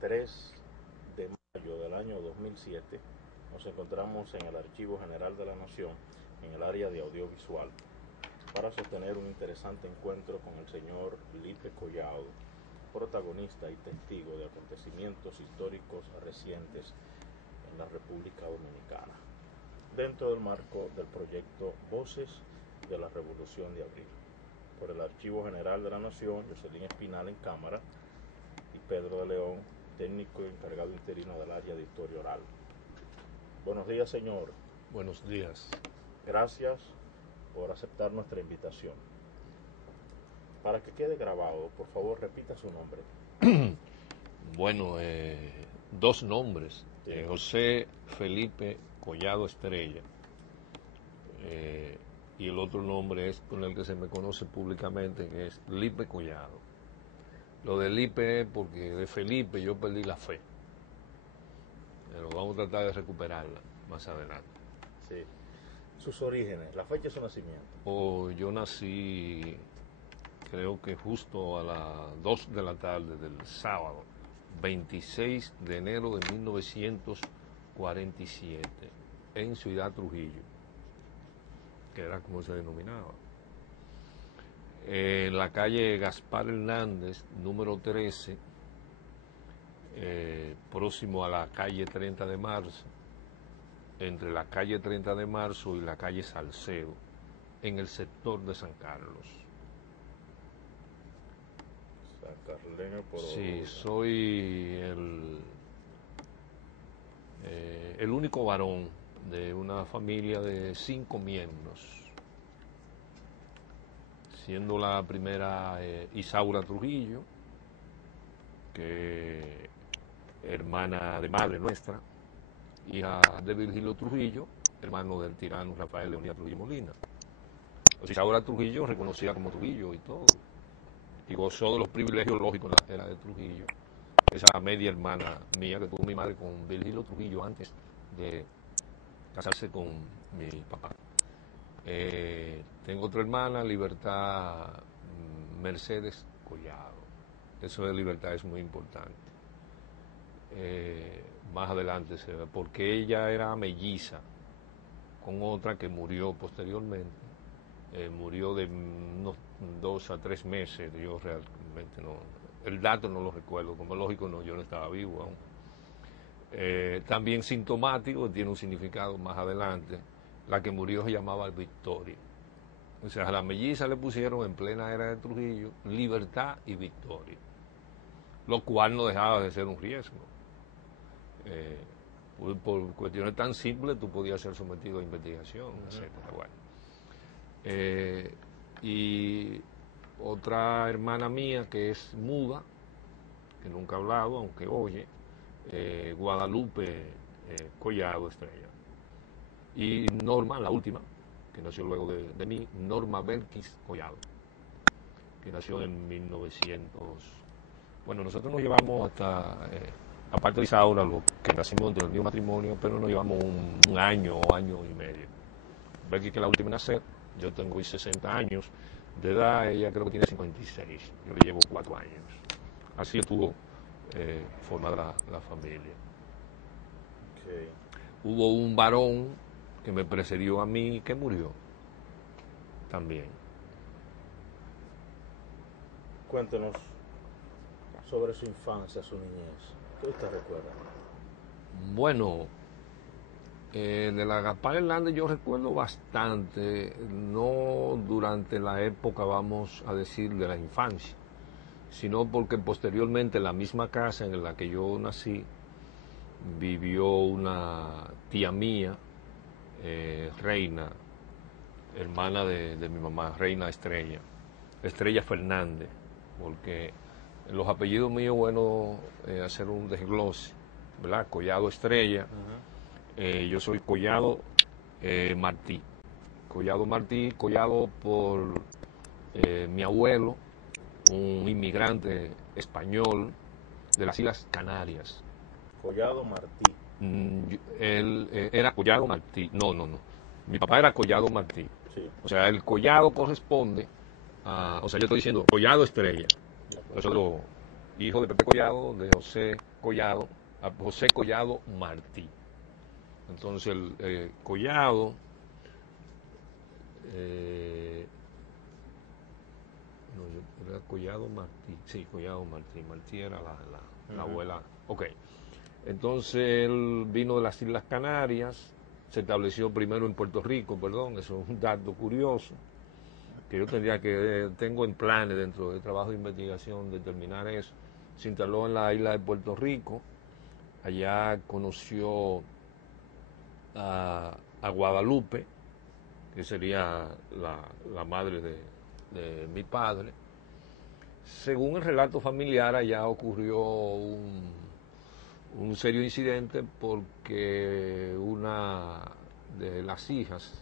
3 de mayo del año 2007, nos encontramos en el Archivo General de la Nación, en el área de audiovisual, para sostener un interesante encuentro con el señor Lipe Collado, protagonista y testigo de acontecimientos históricos recientes en la República Dominicana, dentro del marco del proyecto Voces de la Revolución de Abril, por el Archivo General de la Nación, Jocelyn Espinal en cámara y Pedro de León, técnico y encargado interino del área de historia oral. Buenos días, señor. Buenos días. Gracias por aceptar nuestra invitación. Para que quede grabado, por favor, repita su nombre. Bueno, dos nombres. José Felipe Collado Estrella. Y el otro nombre es con el que se me conoce públicamente, que es Lipe Collado. Lo de Lipe es porque de Felipe yo perdí la fe. Pero vamos a tratar de recuperarla más adelante. Sí. Sus orígenes, la fecha de su nacimiento. Yo nací, creo que justo a las 2 de la tarde del sábado, 26 de enero de 1947, en Ciudad Trujillo, que era como se denominaba. En la calle Gaspar Hernández, número 13, próximo a la calle 30 de marzo, entre la calle 30 de marzo y la calle Salcedo, en el sector de San Carlos. San Carleño por Sí, soy el único varón de una familia de 5 miembros, siendo la primera Isaura Trujillo, que hermana de madre nuestra, hija de Virgilio Trujillo, hermano del tirano Rafael Leonidas Trujillo Molina. Isaura Trujillo, reconocida como Trujillo y todo, y gozó de los privilegios lógicos en la era de Trujillo. Esa media hermana mía que tuvo mi madre con Virgilio Trujillo antes de casarse con mi papá. Tengo otra hermana, Libertad Mercedes Collado. Eso de Libertad es muy importante. Más adelante se ve, porque ella era melliza con otra que murió posteriormente. Murió de unos 2 a 3 meses. Yo realmente no, el dato no lo recuerdo, como lógico no, yo no estaba vivo aún. También sintomático, tiene un significado más adelante. La que murió se llamaba Victoria. O sea, a la melliza le pusieron en plena era de Trujillo Libertad y Victoria, lo cual no dejaba de ser un riesgo. Por cuestiones tan simples tú podías ser sometido a investigación, etcétera. Bueno. Y otra hermana mía que es muda, que nunca ha hablado, aunque oye, Guadalupe Collado Estrella. Y Norma, la última, que nació luego de mí, Norma Belkis Collado, que nació en 1900. Bueno, nosotros nos llevamos hasta, aparte de Isaura, lo que nacimos dentro del mismo matrimonio, pero nos llevamos un año o año y medio. Belkis, que es la última en nacer, yo tengo 60 años de edad, ella creo que tiene 56, yo le llevo 4 años. Así estuvo formada la familia. Okay. Hubo un varón que me precedió a mí que murió también. Cuéntenos sobre su infancia, su niñez. ¿Qué usted recuerda? Bueno, de la Gaspar Hernández yo recuerdo bastante, no durante la época, vamos a decir, de la infancia, sino porque posteriormente en la misma casa en la que yo nací vivió una tía mía, Reina, hermana de mi mamá, Reina Estrella Fernández, porque los apellidos míos, bueno, hacer un desglose, ¿verdad? Collado Estrella, yo soy Collado Martí. Collado por mi abuelo, un inmigrante español de las Islas Canarias. Collado Martí. Él era Collado Martí. No. Mi papá era Collado Martí. Sí. O sea, el Collado corresponde a... O sea, yo estoy diciendo Collado Estrella. Nosotros hijo de Pepe Collado, de José Collado Martí. Entonces el Collado, no, era Collado Martí, sí, Collado Martí, Martí era la abuela, ok. Entonces él vino de las Islas Canarias, se estableció primero en Puerto Rico, perdón, eso es un dato curioso, que yo tengo en planes dentro del trabajo de investigación determinar eso. Se instaló en la isla de Puerto Rico, allá conoció a Guadalupe, que sería la madre de mi padre. Según el relato familiar, allá ocurrió un serio incidente porque una de las hijas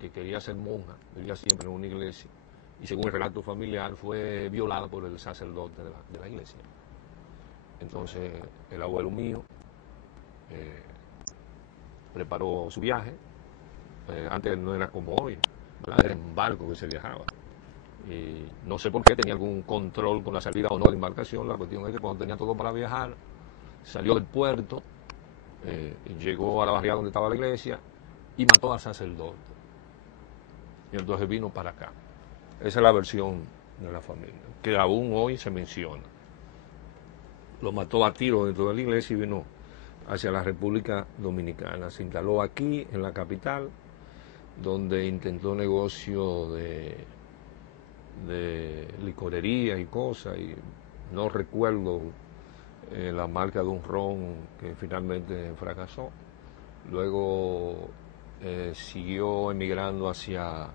que quería ser monja, vivía siempre en una iglesia, y según el relato familiar fue violada por el sacerdote de la iglesia. Entonces el abuelo mío preparó su viaje. Antes no era como hoy, ¿verdad? Era en barco que se viajaba. Y no sé por qué tenía algún control con la salida o no de la embarcación. La cuestión es que cuando tenía todo para viajar, salió del puerto, llegó a la barriada donde estaba la iglesia y mató al sacerdote. Y entonces vino para acá. Esa es la versión de la familia, que aún hoy se menciona. Lo mató a tiro dentro de la iglesia y vino hacia la República Dominicana. Se instaló aquí, en la capital, donde intentó negocio de licorería y cosas, y no recuerdo la marca de un ron que finalmente fracasó. Luego siguió emigrando hacia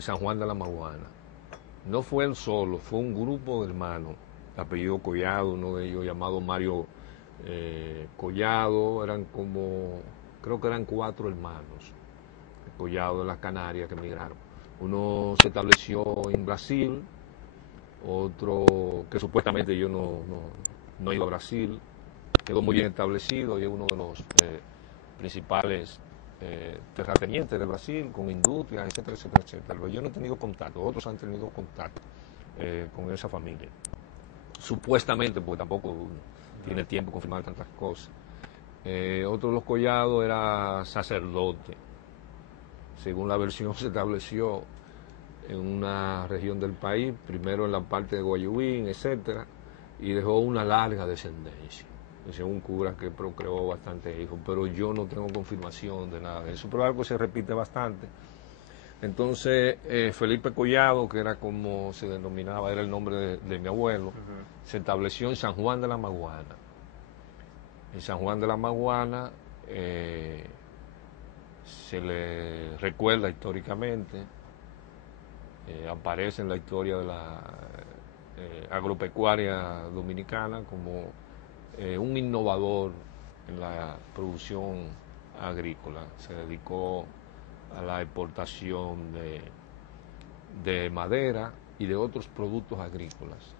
San Juan de la Maguana. No fue él solo, fue un grupo de hermanos, apellido Collado, uno de ellos llamado Mario Collado, creo que eran 4 hermanos, Collado de las Canarias, que emigraron. Uno se estableció en Brasil, otro que supuestamente yo no iba a Brasil, quedó muy bien establecido y es uno de los principales terratenientes de Brasil, con industrias, etcétera, etcétera, etcétera. Pero yo no he tenido contacto, otros han tenido contacto con esa familia. Supuestamente, porque tampoco tiene tiempo confirmar tantas cosas. Otro de los Collados era sacerdote. Según la versión, se estableció en una región del país, primero en la parte de Guayubín, etcétera, y dejó una larga descendencia. Es un cura que procreó bastantes hijos, pero yo no tengo confirmación de nada de eso, pero algo se repite bastante. Entonces, Felipe Collado, que era como se denominaba, era el nombre de mi abuelo, se estableció en San Juan de la Maguana. En San Juan de la Maguana se le recuerda históricamente, aparece en la historia de la agropecuaria dominicana como un innovador en la producción agrícola. Se dedicó a la exportación de madera y de otros productos agrícolas.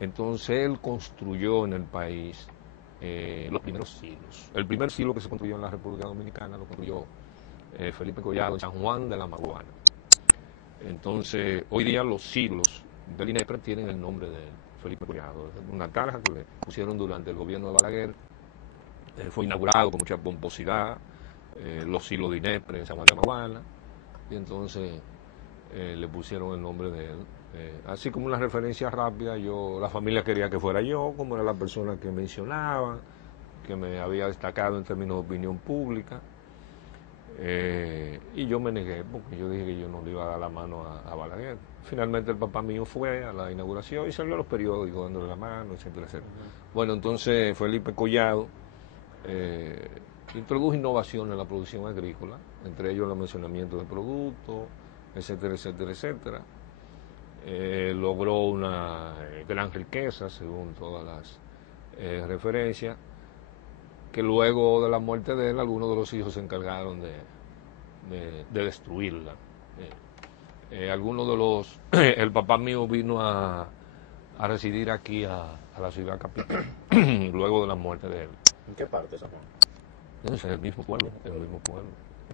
Entonces él construyó en el país los primeros silos. El primer silo que se construyó en la República Dominicana lo construyó Felipe Collado en San Juan de la Maguana. Entonces, hoy día los silos del INEPRE tienen el nombre de Felipe Collado. Una tarja que le pusieron durante el gobierno de Balaguer. Fue inaugurado con mucha pomposidad, los silos de INEPRE en San Juan de la Maguana, y entonces le pusieron el nombre de él. Así como una referencia rápida, la familia quería que fuera yo, como era la persona que mencionaba, que me había destacado en términos de opinión pública. Y yo me negué porque yo dije que yo no le iba a dar la mano a Balaguer. Finalmente el papá mío fue a la inauguración y salió a los periódicos dándole la mano, etcétera, etcétera. Bueno, entonces Felipe Collado introdujo innovación en la producción agrícola, entre ellos el mencionamiento de productos, etcétera, etcétera, etcétera. Logró una gran riqueza según todas las referencias, que luego de la muerte de él, algunos de los hijos se encargaron de destruirla. Algunos de los... el papá mío vino a residir aquí a la ciudad capital, luego de la muerte de él. ¿En qué parte, San Juan? Es el mismo pueblo,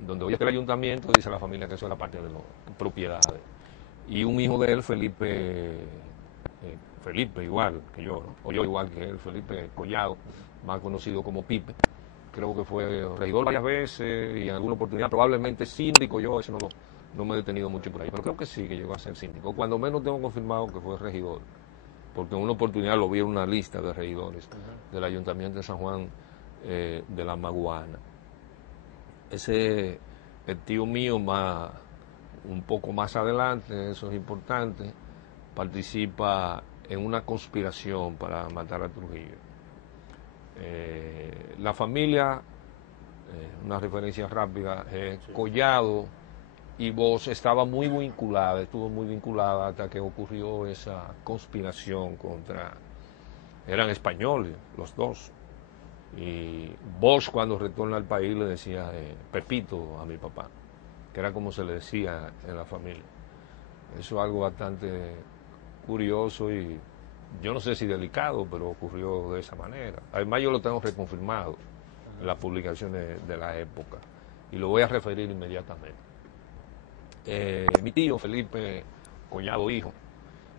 Donde hoy está el ayuntamiento, dice la familia que eso es la parte de las propiedades. Y un hijo de él, Felipe Felipe igual que yo, ¿no? O yo igual que él, Felipe Collado, más conocido como Pipe. Creo que fue regidor varias veces y en alguna oportunidad probablemente síndico. Yo eso no me he detenido mucho por ahí, pero creo que sí, que llegó a ser síndico. Cuando menos tengo confirmado que fue regidor, porque en una oportunidad lo vi en una lista de regidores del Ayuntamiento de San Juan de la Maguana. Ese, el tío mío, un poco más adelante, eso es importante, participa en una conspiración para matar a Trujillo. La familia, una referencia rápida, Sí. Collado y Bosch estaba muy vinculada, estuvo muy vinculada hasta que ocurrió esa conspiración eran españoles los dos. Y Bosch, cuando retorna al país, le decía Pepito a mi papá, que era como se le decía en la familia. Eso es algo bastante curioso y yo no sé si delicado, pero ocurrió de esa manera. Además, yo lo tengo reconfirmado en las publicaciones de la época y lo voy a referir inmediatamente. Mi tío Felipe Collado hijo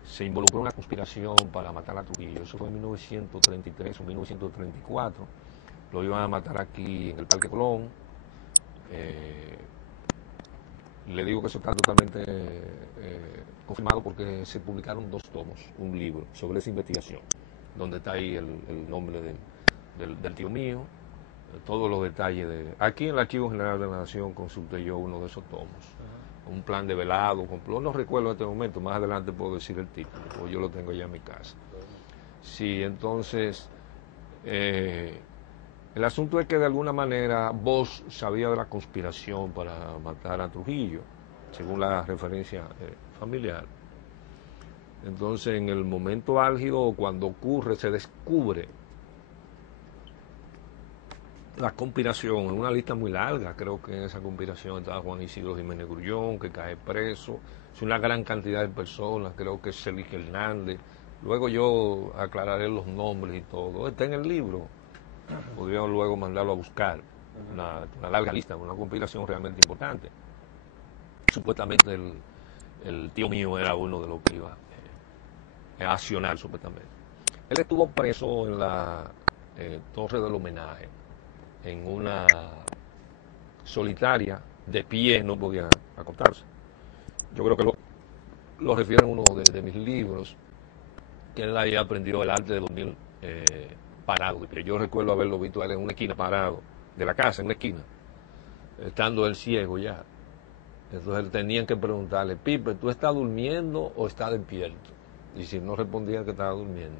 se involucró en una conspiración para matar a Trujillo. Eso fue en 1933 o 1934. Lo iban a matar aquí en el Parque Colón. Le digo que eso está totalmente confirmado porque se publicaron 2 tomos, un libro sobre esa investigación, donde está ahí el nombre del tío mío, todos los detalles Aquí en el Archivo General de la Nación consulté yo uno de esos tomos. Un plan de velado, complot, no recuerdo en este momento, más adelante puedo decir el título, porque yo lo tengo ya en mi casa. Sí, entonces, el asunto es que de alguna manera Bosch sabía de la conspiración para matar a Trujillo, según la referencia familiar. Entonces, en el momento álgido, cuando ocurre, se descubre la conspiración, en una lista muy larga. Creo que en esa conspiración estaba Juan Isidro Jiménez Grullón, que cae preso. Es una gran cantidad de personas, creo que es Célic Hernández. Luego yo aclararé los nombres y todo. Está en el libro. Podríamos luego mandarlo a buscar. Una larga lista, una conspiración realmente importante. Supuestamente el tío mío era uno de los que iba a accionar, supuestamente. Él estuvo preso en la Torre del Homenaje, en una solitaria, de pie, no podía acostarse. Yo creo que lo refiero en uno de mis libros, que él ahí aprendió el arte de dormir parado. Yo recuerdo haberlo visto a él en una esquina parado, de la casa, en una esquina, estando él ciego ya. Entonces tenían que preguntarle, Pipe, ¿tú estás durmiendo o estás despierto? Y si no respondía que estaba durmiendo,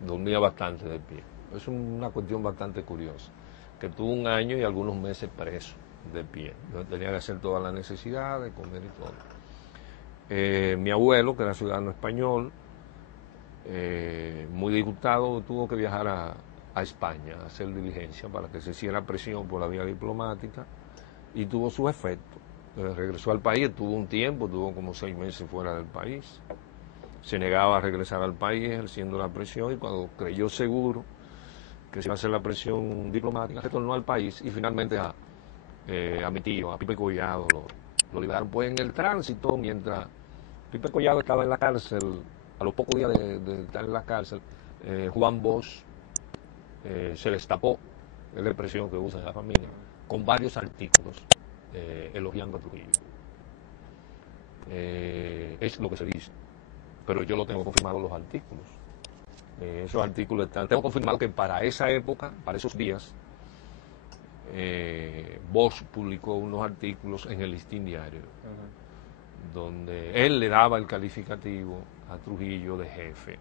dormía bastante de pie. Es una cuestión bastante curiosa, que tuvo 1 año y algunos meses preso de pie. Entonces tenía que hacer todas las necesidades, comer y todo. Mi abuelo, que era ciudadano español, muy disgustado, tuvo que viajar a España a hacer diligencia para que se hiciera presión por la vía diplomática y tuvo su efecto. Regresó al país, estuvo un tiempo, tuvo como 6 meses fuera del país. Se negaba a regresar al país ejerciendo la presión y cuando creyó seguro que se iba a hacer la presión diplomática, retornó al país y finalmente a mi tío, a Pipe Collado, lo liberaron. Pues en el tránsito, mientras Pipe Collado estaba en la cárcel, a los pocos días de estar en la cárcel, Juan Bosch se destapó, es la expresión que usa en la familia, con varios artículos elogiando a Trujillo. Es lo que se dice, pero yo lo tengo confirmado los artículos. Esos artículos están, tengo confirmado que para esa época, para esos días, Bosch publicó unos artículos en el Listín Diario, donde él le daba el calificativo a Trujillo de jefe.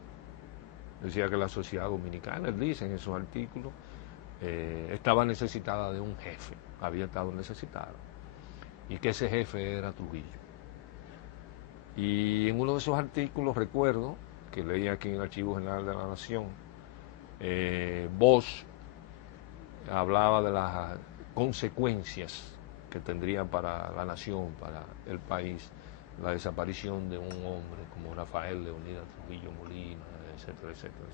Decía que la sociedad dominicana, él dice en esos artículos, estaba necesitada de un jefe, había estado necesitada, y que ese jefe era Trujillo. Y en uno de esos artículos recuerdo, que leí aquí en el Archivo General de la Nación, Bosch hablaba de las consecuencias que tendría para la nación, para el país, la desaparición de un hombre como Rafael Leonidas Trujillo Molina, etcétera, etcétera,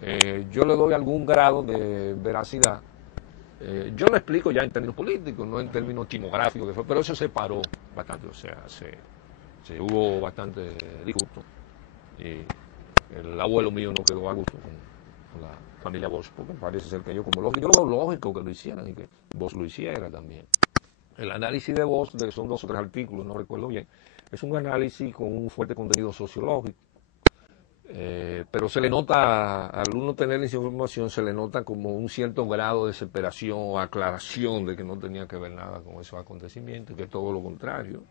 etcétera. Yo le doy algún grado de veracidad. Yo lo explico ya en términos políticos, no en términos timográficos, pero eso se paró bastante, o sea, hubo bastante disgusto Y el abuelo mío no quedó a gusto con la familia Bosch, porque parece ser que ellos, como lógico, yo lo veo lógico que lo hicieran y que Bosch lo hiciera también. El análisis de Bosch, son 2 o 3 artículos, no recuerdo bien, es un análisis con un fuerte contenido sociológico. Pero se le nota, al uno tener esa información, se le nota como un cierto grado de desesperación o aclaración de que no tenía que ver nada con esos acontecimientos, que todo lo contrario,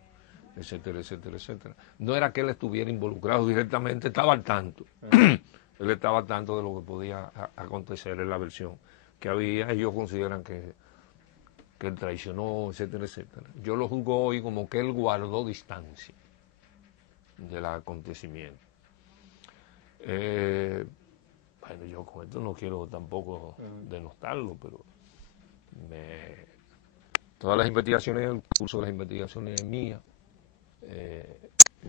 etcétera, etcétera, etcétera. No era que él estuviera involucrado directamente, estaba al tanto. Él estaba al tanto de lo que podía acontecer en la versión que había. Ellos consideran que él traicionó, etcétera, etcétera. Yo lo juzgo hoy como que él guardó distancia del acontecimiento. Bueno, yo con esto no quiero tampoco denostarlo, pero todas las investigaciones, el curso de las investigaciones mías,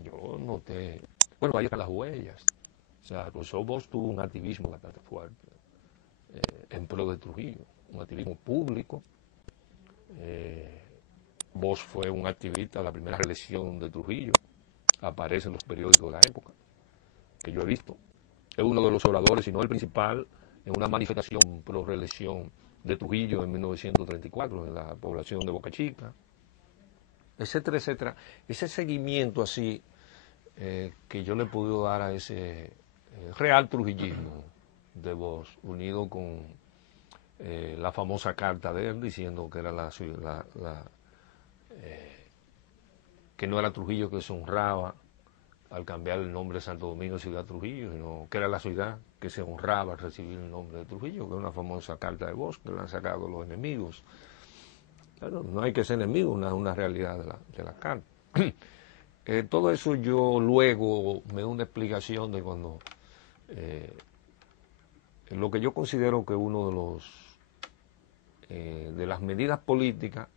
yo noté, bueno, ahí están las huellas. O sea, el profesor Bosch tuvo un activismo bastante fuerte en pro de Trujillo, un activismo público. Bosch fue un activista de la primera reelección de Trujillo, aparece en los periódicos de la época, que yo he visto. Es uno de los oradores, si no el principal, en una manifestación pro reelección de Trujillo en 1934, en la población de Boca Chica, etcétera, etcétera. Ese seguimiento así que yo le he podido dar a ese real trujillismo de Bosch, unido con la famosa carta de él diciendo que era que no era Trujillo que se honraba al cambiar el nombre de Santo Domingo a Ciudad Trujillo, sino que era la ciudad que se honraba al recibir el nombre de Trujillo, que es una famosa carta de Bosch que le han sacado los enemigos. Claro, no hay que ser enemigo, una realidad de la carta. Todo eso yo luego me doy una explicación de cuando lo que yo considero que uno de los de las medidas políticas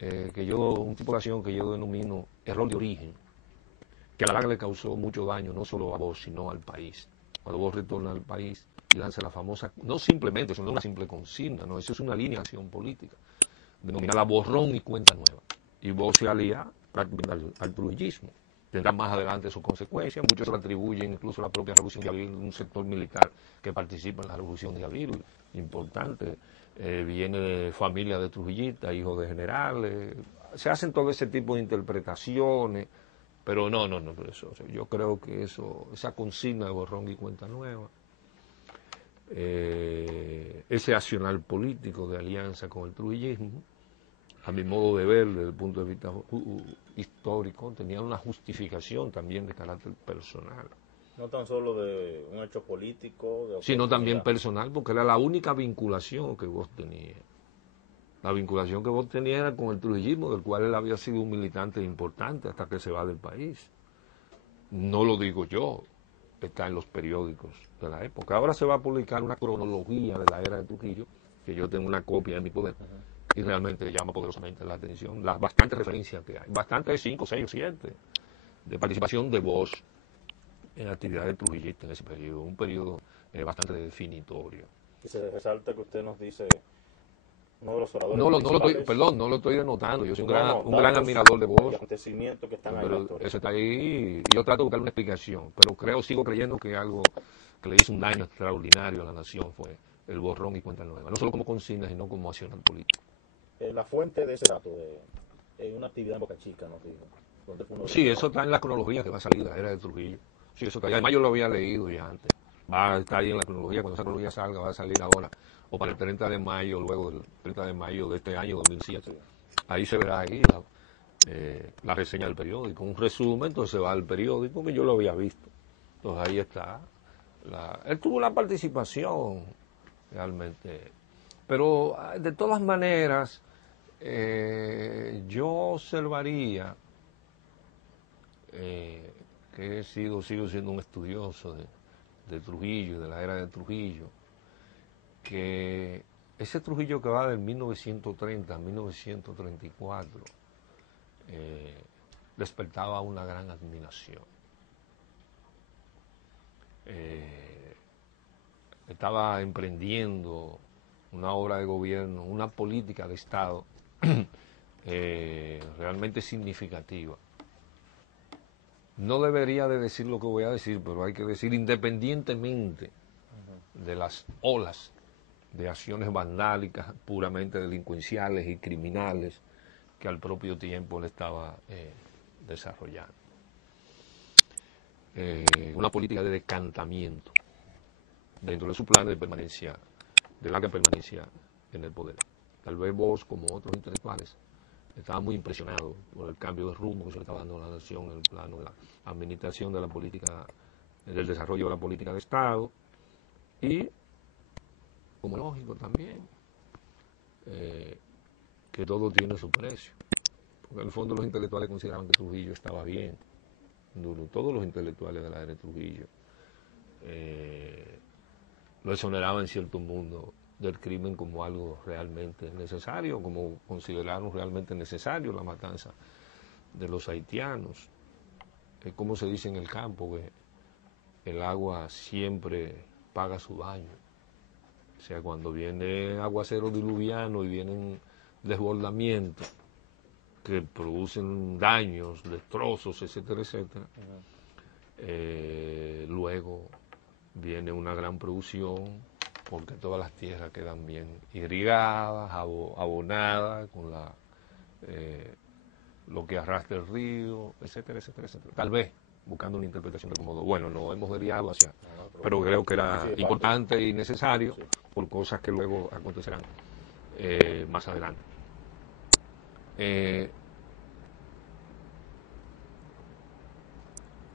un tipo de acción que yo denomino error de origen, que a la larga le causó mucho daño no solo a vos, sino al país. Cuando vos retornas al país y lanza la famosa, no simplemente, eso no es una simple consigna, no, eso es una línea de acción política, denominada borrón y cuenta nueva. Y vos se alía al trujillismo. Tendrá más adelante sus consecuencias, muchos lo atribuyen incluso a la propia Revolución de Abril, un sector militar que participa en la Revolución de Abril, importante, viene de familia de trujillistas, hijos de generales, se hacen todo ese tipo de interpretaciones, pero no, por eso, o sea, yo creo que esa consigna de borrón y cuenta nueva, ese accionar político de alianza con el trujillismo, a mi modo de ver, desde el punto de vista histórico, tenía una justificación también de carácter personal. No tan solo de un hecho político, de sino también personal, porque era la única vinculación que vos tenías. La vinculación que vos tenías era con el trujillismo, del cual él había sido un militante importante hasta que se va del país. No lo digo yo, está en los periódicos de la época. Ahora se va a publicar una cronología de la era de Trujillo, que yo tengo una copia en mi poder, y realmente llama poderosamente la atención las bastantes referencias que hay, bastantes 5, 6 o 7, de participación de Bosch en actividades trujillistas en ese periodo, un periodo bastante definitorio. Y se resalta que usted nos dice uno de los oradores no lo estoy denotando, yo soy un gran admirador de Bosch, acontecimientos que están pero ahí, eso está ahí, y yo trato de buscar una explicación, pero sigo creyendo que algo que le hizo un daño extraordinario a la nación fue el borrón y cuenta nueva, no solo como consigna, sino como accionar político. La fuente de ese dato, de una actividad en Boca Chica, nos dijo. Sí, eso está en la cronología que va a salir de la era de Trujillo. Sí, eso está ahí. Además yo lo había leído ya antes. Va a estar ahí en la cronología, cuando esa cronología salga, va a salir ahora, o para el 30 de mayo, luego del 30 de mayo de este año 2007. Ahí se verá ahí la reseña del periódico, un resumen, entonces se va al periódico, que yo lo había visto. Entonces ahí está. Él tuvo una participación realmente. Pero de todas maneras, yo observaría que sigo siendo un estudioso de Trujillo, de la era de Trujillo, que ese Trujillo que va del 1930 a 1934 despertaba una gran admiración. Estaba emprendiendo una obra de gobierno, una política de Estado realmente significativa. no debería de decir lo que voy a decir, pero hay que decir independientemente de las olas de acciones vandálicas, puramente delincuenciales y criminales que al propio tiempo le estaba desarrollando. Una política de decantamiento dentro de su plan de permanencia, de larga permanencia en el poder. Tal vez vos, como otros intelectuales, estaba muy impresionado por el cambio de rumbo que se le estaba dando a la nación en el plano de la administración de la política, del desarrollo de la política de Estado, y, como lógico también, que todo tiene su precio. Porque en el fondo los intelectuales consideraban que Trujillo estaba bien, duro. Todos los intelectuales de la era de Trujillo lo exoneraban en cierto mundo del crimen como algo realmente necesario, como consideraron realmente necesario la matanza de los haitianos. Es como se dice en el campo, que el agua siempre paga su daño. O sea, cuando viene aguacero diluviano y vienen desbordamientos que producen daños, destrozos, etcétera, etcétera, luego viene una gran producción, porque todas las tierras quedan bien irrigadas, abonadas, con lo que arrastra el río, etcétera, etcétera, etcétera. Tal vez buscando una interpretación de cómodo. Bueno, no hemos desviado hacia, pero creo que era importante y necesario por cosas que luego acontecerán más adelante.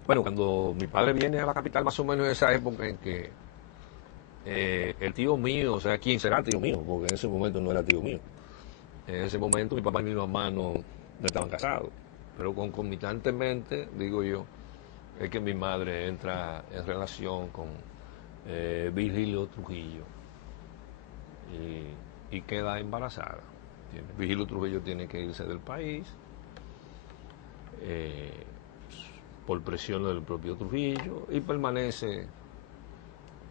Bueno, cuando mi padre viene a la capital, más o menos en esa época en que el tío mío, o sea, ¿quién será tío mío? Porque en ese momento no era tío mío. En ese momento mi papá y mi mamá no estaban casados, pero concomitantemente, digo yo, es que mi madre entra en relación con Virgilio Trujillo y queda embarazada. Virgilio Trujillo tiene que irse del país por presión del propio Trujillo y permanece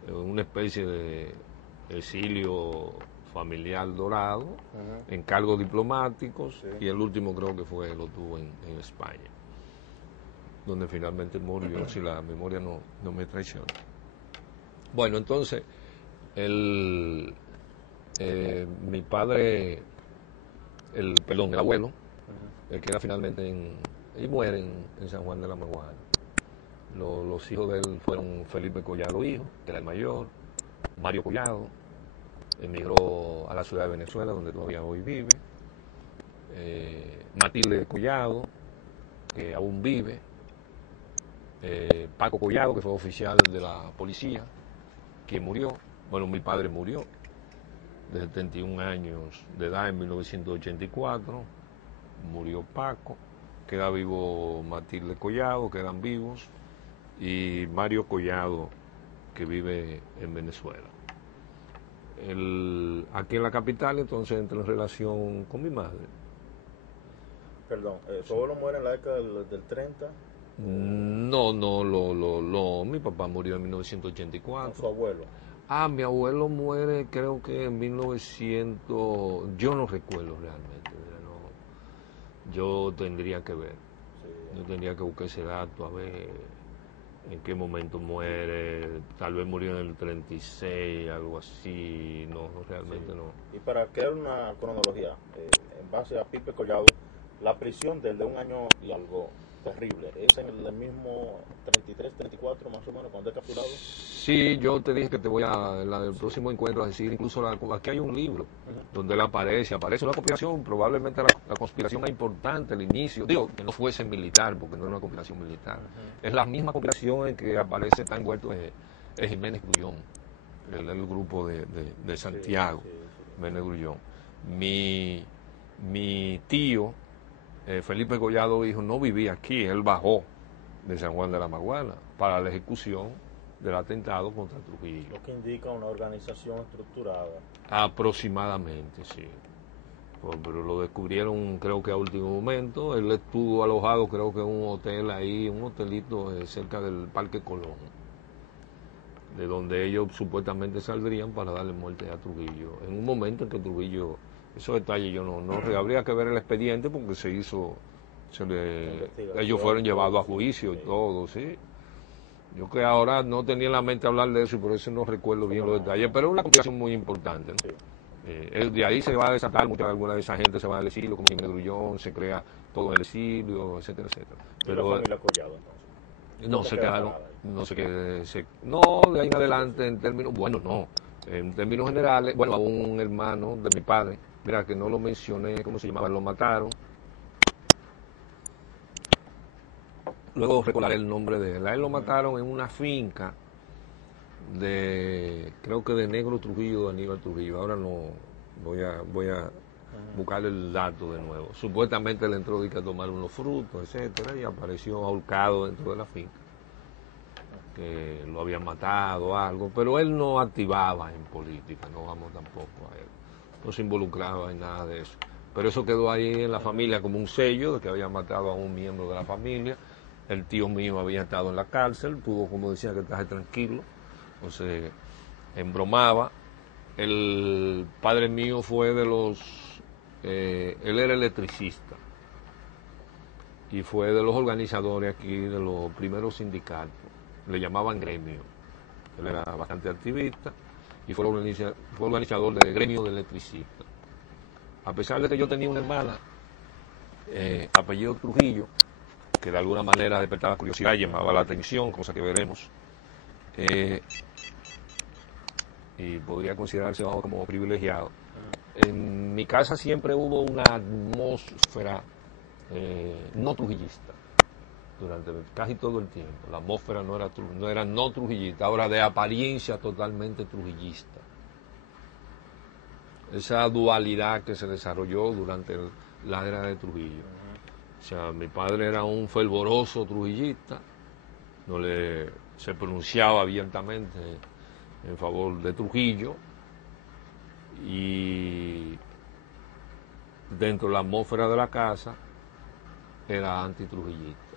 en una especie de exilio familiar dorado, en cargos diplomáticos, y el último creo que lo tuvo en España, donde finalmente murió, si la memoria no me traiciona. Bueno, entonces, mi padre, el abuelo, el que era finalmente y muere en San Juan de la Maguana. Los hijos de él fueron Felipe Collado hijo, que era el mayor, Mario Collado, emigró a la ciudad de Venezuela, donde todavía hoy vive, Matilde Collado, que aún vive, Paco Collado, que fue oficial de la policía, que murió. Bueno, mi padre murió de 71 años de edad en 1984, murió Paco, queda vivo Matilde Collado, quedan vivos, y Mario Collado, que vive en Venezuela. Aquí en la capital, entonces, entra en relación con mi madre. Perdón, ¿su abuelo muere en la década del 30? No, mi papá murió en 1984. ¿Su abuelo? Mi abuelo muere creo que en 1900, yo no recuerdo realmente, no, yo tendría que ver, yo tendría que buscar ese dato a ver en qué momento muere, tal vez murió en el 36, algo así, no realmente no. Y para crear una cronología, en base a Pipe Collado, la prisión de un año y algo terrible, ¿es en el mismo 33, 34 más o menos cuando es capturado? Sí, yo te dije que te voy el próximo encuentro a decir, incluso aquí hay un libro donde él aparece una conspiración, probablemente la conspiración más importante, el inicio, digo, que no fuese militar, porque no era una conspiración militar, es la misma conspiración en que aparece tan envuelto es Jiménez Grullón, el grupo de Santiago, Jiménez Grullón. Mi tío, Felipe Collado hijo, no vivía aquí, él bajó de San Juan de la Maguana para la ejecución del atentado contra Trujillo. Lo que indica una organización estructurada. Aproximadamente, sí. Pero lo descubrieron creo que a último momento. Él estuvo alojado creo que en un hotel ahí, un hotelito cerca del Parque Colón, de donde ellos supuestamente saldrían para darle muerte a Trujillo. En un momento en que Trujillo, esos detalles yo no habría que ver el expediente porque se hizo ellos fueron llevados a juicio y todo, sí. Yo que ahora no tenía en la mente hablar de eso y por eso no recuerdo bien los detalles, pero es una complicación muy importante, ¿no? De ahí se va a desatar, alguna de esa gente se va al exilio, como Jiménez Grullón, se crea todo el exilio, etcétera, etcétera. Pero la familia Collado, entonces. No se quedaron, no se quedaron, no, de ahí en adelante, en términos, bueno, no, en términos generales, bueno, a un hermano de mi padre, mira que no lo mencioné, ¿cómo se llamaba? Lo mataron. Luego recordaré el nombre de él. A él lo mataron en una finca creo que de Negro Trujillo, de Aníbal Trujillo. Ahora no, voy a buscar el dato de nuevo. Supuestamente él entró a tomar unos frutos, etcétera, y apareció ahorcado dentro de la finca, que lo habían matado o algo, pero él no activaba en política, no vamos tampoco a él, no se involucraba en nada de eso. Pero eso quedó ahí en la familia como un sello de que había matado a un miembro de la familia. El tío mío había estado en la cárcel, pudo, como decía, que estar tranquilo, entonces embromaba. El padre mío fue de los, él era electricista y fue de los organizadores aquí de los primeros sindicatos, le llamaban gremio. Él era bastante activista y fue organizador del gremio de electricistas. A pesar de que yo tenía una hermana, apellido Trujillo, que de alguna manera despertaba curiosidad y llamaba la atención, cosa que veremos, y podría considerarse como privilegiado. En mi casa siempre hubo una atmósfera no trujillista durante casi todo el tiempo. La atmósfera no era no trujillista, ahora de apariencia totalmente trujillista. Esa dualidad que se desarrolló durante la era de Trujillo. O sea, mi padre era un fervoroso trujillista, se pronunciaba abiertamente en favor de Trujillo, y dentro de la atmósfera de la casa era antitrujillista.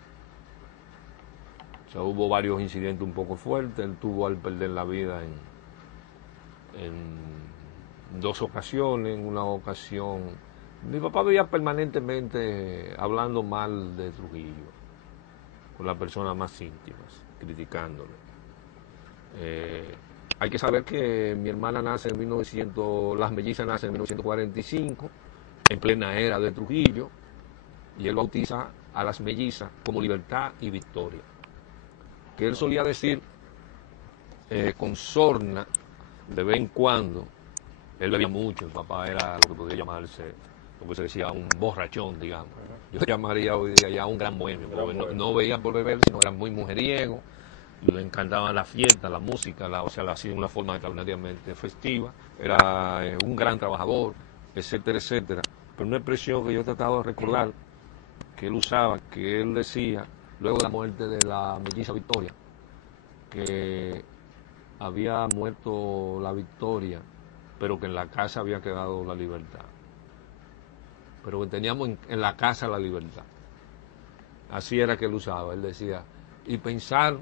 O sea, hubo varios incidentes un poco fuertes. Él tuvo al perder la vida en dos ocasiones. En una ocasión, mi papá veía permanentemente hablando mal de Trujillo con las personas más íntimas, criticándolo. Hay que saber que mi hermana nace en 1900, las mellizas nacen en 1945, en plena era de Trujillo, y él bautiza a las mellizas como Libertad y Victoria. Que él solía decir con sorna, de vez en cuando. Él bebía mucho, el papá era lo que podría llamarse, lo que se decía un borrachón, digamos. Yo le llamaría hoy día ya un gran bohemio, porque no veía por beber, sino era muy mujeriego, le encantaba la fiesta, la música, o sea, la hacía de una forma extraordinariamente festiva, era un gran trabajador, etcétera, etcétera. Pero una expresión que yo he tratado de recordar, que él usaba, que él decía, luego de la muerte de la melliza Victoria, que había muerto la Victoria, pero que en la casa había quedado la libertad. Pero que teníamos en la casa la libertad. Así era que él usaba. Él decía, y pensar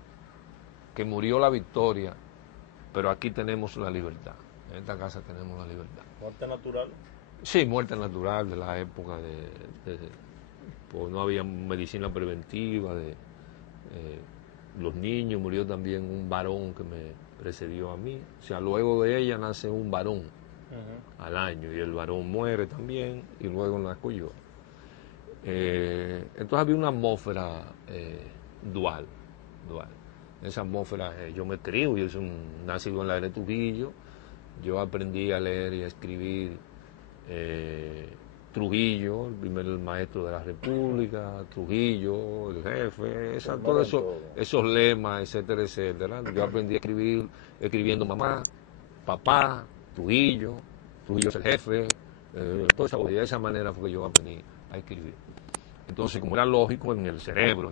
que murió la Victoria, pero aquí tenemos la libertad. En esta casa tenemos la libertad. ¿Muerte natural? Sí, muerte natural de la época pues no había medicina preventiva los niños. Murió también un varón que me precedió a mí. O sea, luego de ella nace un varón al año, y el varón muere también, y luego nazco yo. Entonces había una atmósfera dual. Esa atmósfera, yo me crio, yo soy nacido en la era de Trujillo, yo aprendí a leer y a escribir Trujillo, el primer maestro de la República, Trujillo, el jefe, todos esos lemas, etcétera, etcétera. Yo aprendí a escribir escribiendo mamá, papá, Trujillo es el jefe, de esa manera fue que yo aprendí a escribir. Entonces, como era lógico en el cerebro,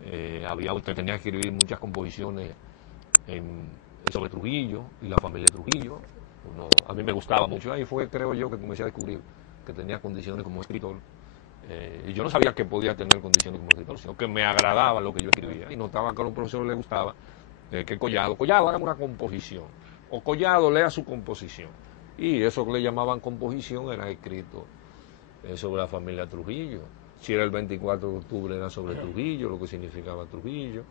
tenía que escribir muchas composiciones sobre Trujillo y la familia de Trujillo. A mí me gustaba mucho, ahí fue, creo yo, que comencé a descubrir que tenía condiciones como escritor, y yo no sabía que podía tener condiciones como escritor, sino que me agradaba lo que yo escribía, y notaba que a los profesores les gustaba que Collado haga una composición, o Collado lea su composición, y eso que le llamaban composición era escrito sobre la familia Trujillo. Si era el 24 de octubre era sobre Trujillo, lo que significaba Trujillo.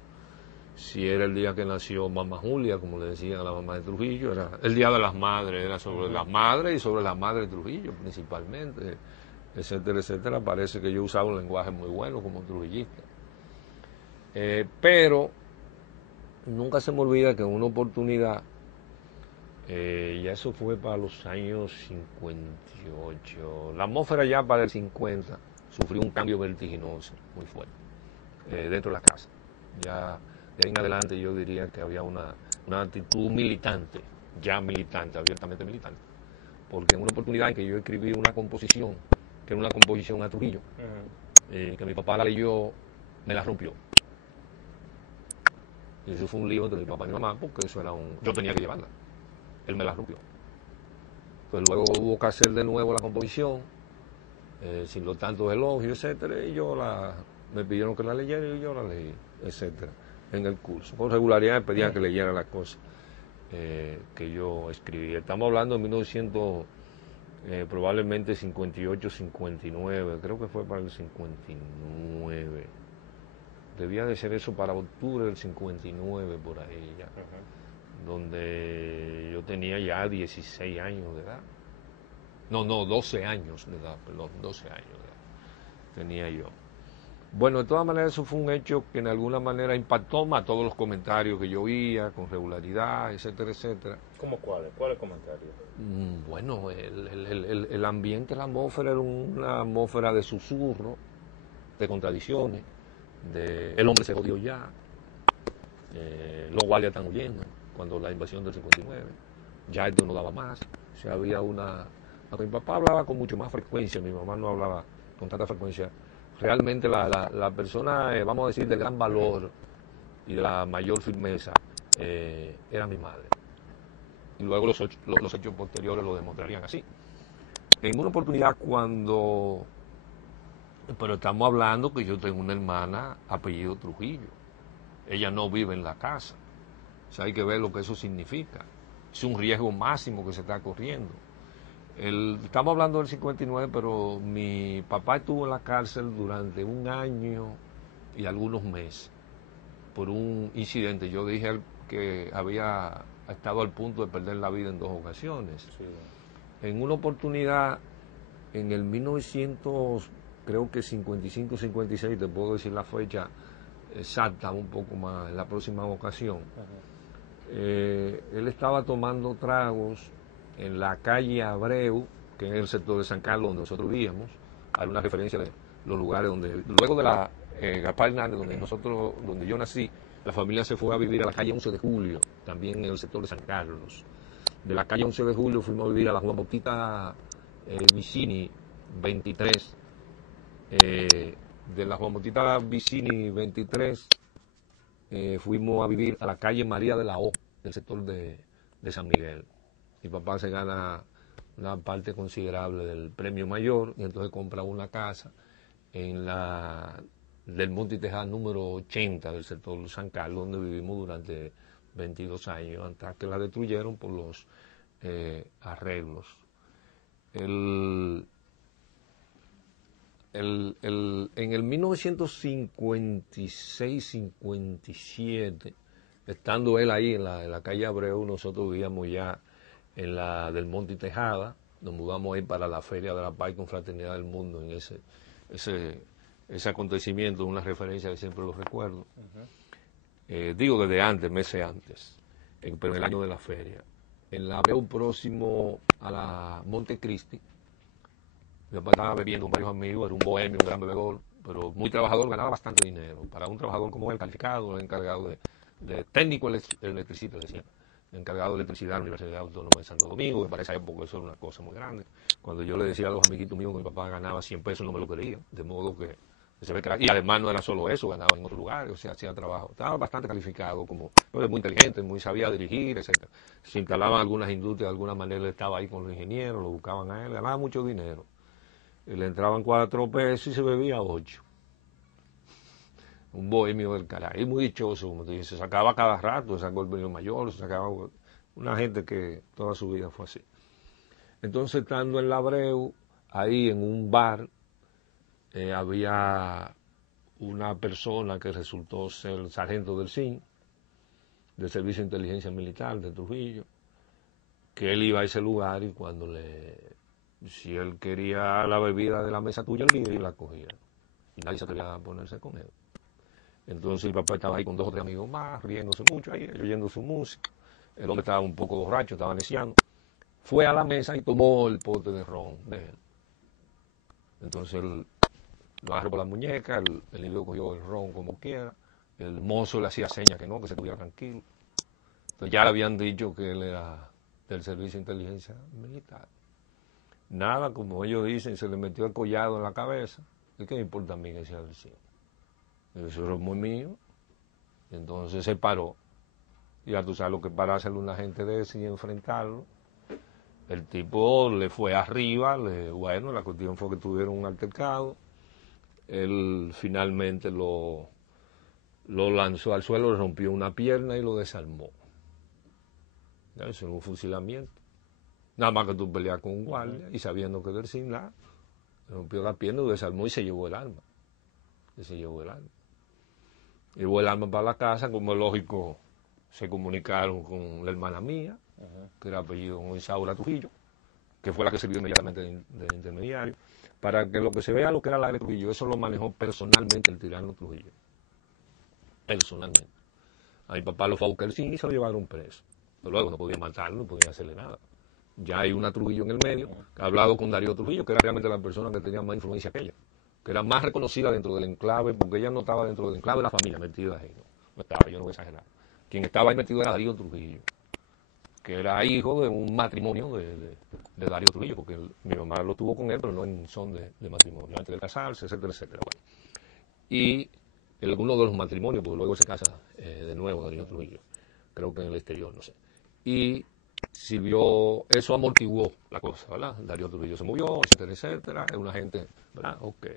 Si era el día que nació Mamá Julia, como le decían a la mamá de Trujillo, era el Día de las Madres, era sobre las madres y sobre la madre de Trujillo principalmente, etcétera, etcétera. Parece que yo usaba un lenguaje muy bueno como trujillista. Pero nunca se me olvida que en una oportunidad, ya eso fue para los años 58, la atmósfera ya para el 50 sufrió un cambio vertiginoso, muy fuerte, dentro de la casa. Ya de ahí en adelante yo diría que había una actitud militante, ya militante, abiertamente militante. Porque en una oportunidad en que yo escribí una composición, que era una composición a Trujillo, que mi papá la leyó, me la rompió. Y eso fue un lío entre mi papá y mi mamá, porque eso era yo tenía que llevarla. Él me la rompió. Pues luego hubo que hacer de nuevo la composición, sin los tantos elogios, etcétera, y me pidieron que la leyera y yo la leí, etcétera, en el curso. Por regularidad me pedían que leyera las cosas que yo escribí. Estamos hablando de 1900, probablemente 58, 59, creo que fue para el 59. Debía de ser eso para octubre del 59, por ahí ya. Donde yo tenía ya 16 años de edad. No, 12 años de edad, perdón, 12 años de edad tenía yo. Bueno, de todas maneras eso fue un hecho que en alguna manera impactó más todos los comentarios que yo oía con regularidad, etcétera, etcétera. ¿Cómo cuáles? ¿Cuáles comentarios? Bueno, el ambiente, la atmósfera era una atmósfera de susurro, de contradicciones, de el hombre se jodió ya, los guardias están huyendo, cuando la invasión del 59, ya esto no daba más, o sea, había mi papá hablaba con mucho más frecuencia, mi mamá no hablaba con tanta frecuencia. Realmente la persona, vamos a decir, de gran valor y de la mayor firmeza era mi madre. Y luego los hechos posteriores lo demostrarían así. En una oportunidad pero estamos hablando que yo tengo una hermana apellido Trujillo. Ella no vive en la casa. O sea, hay que ver lo que eso significa. Es un riesgo máximo que se está corriendo. Estamos hablando del 59, pero mi papá estuvo en la cárcel durante 1 año y algunos meses por un incidente. Yo dije que había estado al punto de perder la vida en 2 ocasiones. Sí. En una oportunidad, en el 1900, creo que 55, 56, te puedo decir la fecha exacta un poco más en la próxima ocasión. Él estaba tomando tragos en la calle Abreu, que es el sector de San Carlos donde nosotros vivíamos. Hay una referencia de los lugares donde, luego de la Gaspar Hernández, donde yo nací, la familia se fue a vivir a la calle 11 de Julio, también en el sector de San Carlos. De la calle 11 de Julio fuimos a vivir a la Juan Bautista Vicini 23. De la Juan Bautista Vicini 23 fuimos a vivir a la calle María de la O, del sector de San Miguel. Mi papá se gana una parte considerable del premio mayor y entonces compra una casa en del Monte Tejada número 80 del sector San Carlos, donde vivimos durante 22 años, hasta que la destruyeron por los arreglos. En el 1956-57, estando él ahí en la calle Abreu, nosotros vivíamos ya en la del Monte Tejada, nos mudamos ahí para la Feria de la Paz y Confraternidad del Mundo, en ese acontecimiento, una referencia que siempre lo recuerdo. Digo desde antes, meses antes, pero en el año de la feria. En la Abreu próximo a la Montecristi, mi papá estaba bebiendo con varios amigos, era un bohemio, un gran bebedor, pero muy trabajador, ganaba bastante dinero. Para un trabajador como él, calificado, encargado de técnico electricista, decía, encargado de electricidad de la Universidad Autónoma de Santo Domingo, que para esa época eso era una cosa muy grande. Cuando yo le decía a los amiguitos míos que mi papá ganaba 100 pesos, no me lo creían, de modo que se ve que y además no era solo eso, ganaba en otros lugares, o sea, hacía trabajo. Estaba bastante calificado, muy inteligente, muy sabía dirigir, etc. Se instalaban algunas industrias, de alguna manera él estaba ahí con los ingenieros, lo buscaban a él, ganaba mucho dinero. Y le entraban 4 pesos y se bebía 8. Un bohemio del carajo, y muy dichoso, como te dice, se sacaba cada rato, se sacó el premio mayor, se sacaba una gente que toda su vida fue así. Entonces, estando en la Abreu, ahí en un bar, había una persona que resultó ser sargento del SIN, del Servicio de Inteligencia Militar de Trujillo, que él iba a ese lugar y si él quería la bebida de la mesa tuya, él iba y la cogía. Y nadie se atrevía a ponerse con él. Entonces el papá estaba ahí con 2 o 3 amigos más, riéndose mucho ahí, oyendo su música. El hombre estaba un poco borracho, estaba neciando. Fue a la mesa y tomó el pote de ron de él. Entonces él lo agarró por la muñeca, el individuo cogió el ron como quiera, el mozo le hacía señas que no, que se estuviera tranquilo. Entonces ya le habían dicho que él era del Servicio de Inteligencia Militar. Nada, como ellos dicen, se le metió el collado en la cabeza. ¿Y qué me importa a mí que sea del CIE? Eso era muy mío. Entonces se paró. Ya tú sabes lo que para hacerle un agente de ese y enfrentarlo. El tipo le fue arriba, bueno, la cuestión fue que tuvieron un altercado. Él finalmente lo lanzó al suelo, le rompió una pierna y lo desarmó. Eso es un fusilamiento. Nada más que tú peleas con un guardia y sabiendo que del sin le rompió la pierna, lo desarmó y se llevó el arma. Llevó el arma para la casa, como es lógico, se comunicaron con la hermana mía, que era apellido Isaura Trujillo, que fue la que sirvió inmediatamente de intermediario, para que lo que se vea lo que era la de Trujillo, eso lo manejó personalmente el tirano Trujillo. Personalmente. A mi papá lo fue a buscar el cine y se lo llevaron preso. Pero luego no podía matarlo, no podía hacerle nada. Ya hay una Trujillo en el medio, que ha hablado con Darío Trujillo, que era realmente la persona que tenía más influencia que ella, que era más reconocida dentro del enclave, porque ella no estaba dentro del enclave de la familia metida ahí. No estaba, yo no voy a exagerar. Quien estaba ahí metido era Darío Trujillo, que era hijo de un matrimonio de Darío Trujillo, porque mi mamá lo tuvo con él, pero no en son de matrimonio, antes de casarse, etcétera, etcétera. Bueno. Y alguno de los matrimonios, porque luego se casa de nuevo Darío Trujillo, creo que en el exterior, no sé. Y sirvió, eso amortiguó la cosa, ¿verdad? Darío Trujillo se movió, etcétera, etcétera. Es una gente, ¿verdad? Ok.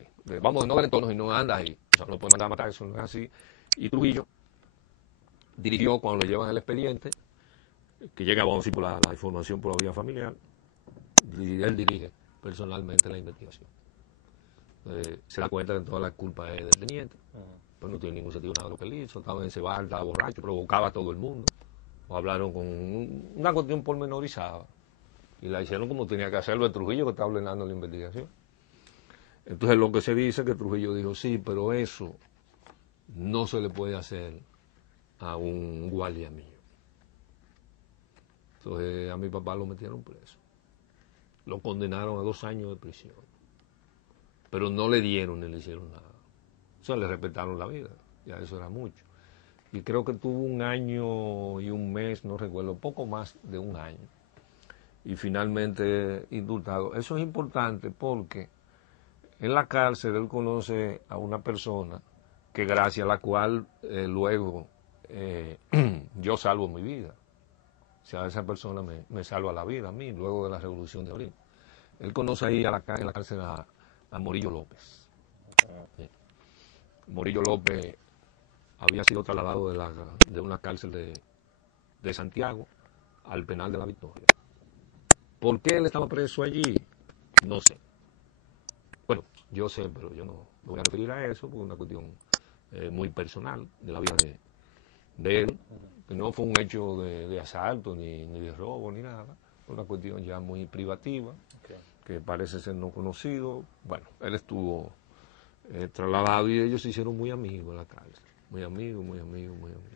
Vamos, no ver entornos y no anda ahí. O sea, no puede mandar a matar, eso no es así. Y Trujillo dirigió, cuando le llevan el expediente, que llega, vamos a decir, por la información por la vía familiar, él dirige personalmente la investigación. Se da cuenta de que toda la culpa es del teniente. Pues no tiene ningún sentido nada de lo que él hizo. Estaba en ese bar, estaba borracho, provocaba a todo el mundo. O hablaron con una cuestión pormenorizada. Y la hicieron como tenía que hacerlo el Trujillo, que estaba ordenando la investigación. Entonces lo que se dice es que Trujillo dijo, sí, pero eso no se le puede hacer a un guardia mío. Entonces a mi papá lo metieron preso. Lo condenaron a 2 años de prisión. Pero no le dieron ni le hicieron nada. O sea, le respetaron la vida. Ya eso era mucho. Y creo que tuvo 1 año y 1 mes, no recuerdo, poco más de 1 año. Y finalmente indultado. Eso es importante porque en la cárcel él conoce a una persona que gracias a la cual luego yo salvo mi vida. O sea, esa persona me salva la vida a mí, luego de la Revolución de Abril. Él conoce ahí en la cárcel a Morillo López. Sí. Morillo López había sido trasladado de una cárcel de Santiago al penal de la Victoria. ¿Por qué él estaba preso allí? No sé. Bueno, yo sé, pero yo no me voy a referir a eso porque es una cuestión muy personal de la vida de él, que no fue un hecho de asalto, ni de robo, ni nada. Fue una cuestión ya muy privativa, que parece ser no conocido. Bueno, él estuvo trasladado y ellos se hicieron muy amigos en la cárcel. Muy amigos, muy amigos, muy amigos.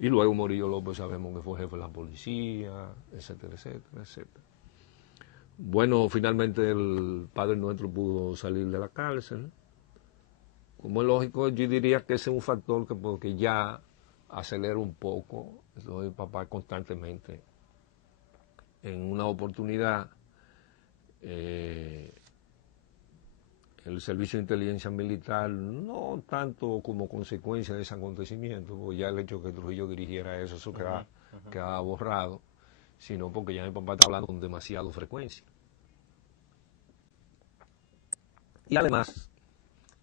Y luego Morillo López sabemos que fue jefe de la policía, etcétera, etcétera, etcétera. Bueno, finalmente el Padre Nuestro pudo salir de la cárcel. Como es lógico, yo diría que ese es un factor que porque ya acelera un poco. Entonces, papá constantemente en una oportunidad el Servicio de Inteligencia Militar, no tanto como consecuencia de ese acontecimiento, porque ya el hecho de que Trujillo dirigiera eso quedaba borrado, sino porque ya mi papá está hablando con demasiada frecuencia. Y además,